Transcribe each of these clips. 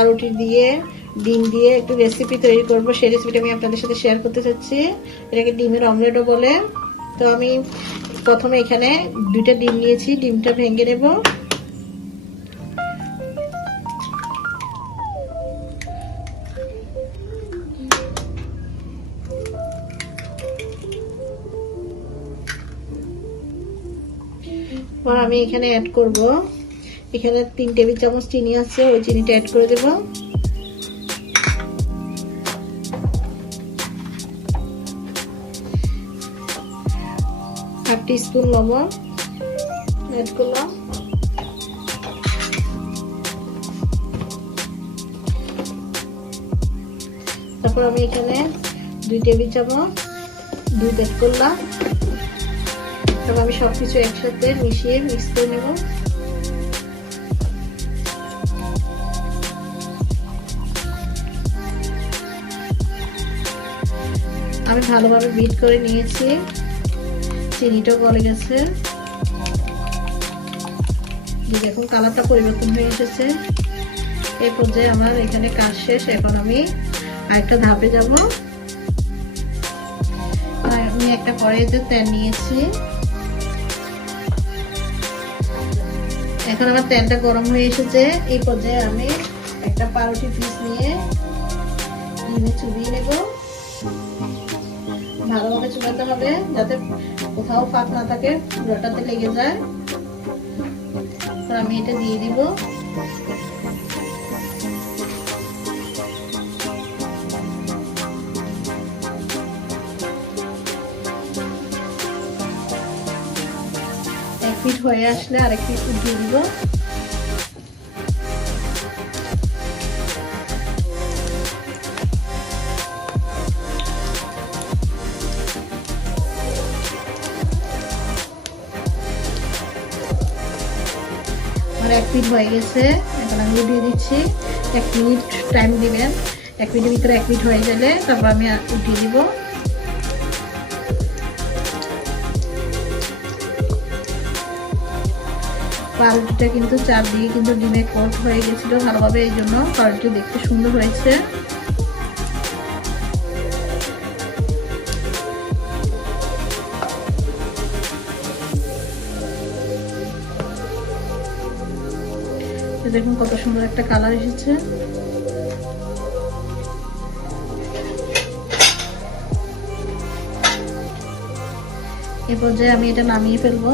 পাউরুটি দিয়ে ডিম দিয়ে একটু রেসিপি তৈরি করব। সেই রেসিপিটা আমি আপনাদের সাথে শেয়ার করতে চাচ্ছি। এটাকে ডিমের অমলেটও বলে। তো আমি প্রথমে এখানে 2টা ডিম নিয়েছি, ডিমটা ভেঙে নেব। আর আমি এখানে অ্যাড করব, এখানে 3 টেবিল চামচ চিনি আছে, ওই চিনিটা অ্যাড করে দেব। হাফ টিস্পুন লবণ অ্যাড করলাম। তারপর আমি এখানে 2 টেবিল চামচ দুধ অ্যাড করলাম। তারপর আমি সবকিছু একসাথে মিশিয়ে মিক্স করে নেব। আমি ভালোভাবে বিট করে নিয়েছি, চিনিটাও গলে গেছে। দেখুন কালারটা পরিবর্তন হয়ে এসেছে। এই পর্যায়ে আমার এখানে কাজ শেষ। এখন আমি আরেকটা ধাপে যাব। আমি একটা কড়াইতে তেল নিয়েছি। এখন আমার তেলটা গরম হয়ে এসেছে। এই পর্যায়ে আমি একটা পাউরুটি পিস নিয়ে ডিমে চুবিয়ে নেব। ভালোভাবে চুবাতে হবে যাতে কোথাও ফাঁক না থাকে, পুরোটাতে লেগে যায়। তো আমি এটা দিয়ে দিব। এক পিঠ হয়ে আসলে আরেক পিঠ উঠিয়ে দিব। এক মিনিট হয়ে গেছে, এখন আমি উঠিয়ে দিচ্ছি। 1 মিনিট টাইম দিবেন। 1 মিনিটের ভিতরে 1 মিনিট হয়ে গেলে তারপর আমি উঠিয়ে দিব। পাউরুটিটা কিন্তু চারদিকে কিন্তু ডিমে কোট হয়ে গেছিল ভালোভাবে, এই জন্য পাউরুটি দেখতে সুন্দর হয়েছে। দেখুন কত সুন্দর একটা কালার এসেছে। এই পর্যায়ে আমি এটা নামিয়ে ফেলবো।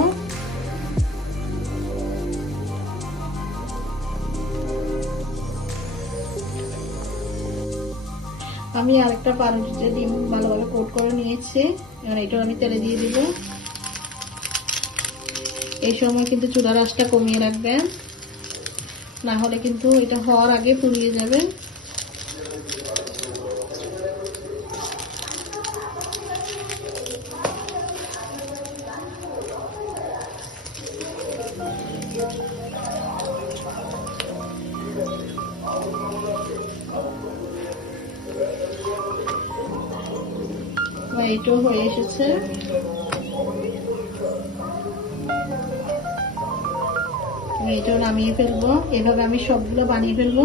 আমি আরেকটা পাউরুটিতে ডিম ভালোভাবে কোট করে নিয়েছি। এবার এটা আমি তেলে দিয়ে দিব। এই সময় কিন্তু চুলার আঁচটা কমিয়ে রাখবেন, না হলে কিন্তু এটা হওয়ার আগে পুড়িয়ে যাবে। এটাও হয়ে এসেছে। এটাও নামিয়ে ফেলবো। এভাবে আমি সবগুলো বানিয়ে ফেলবো।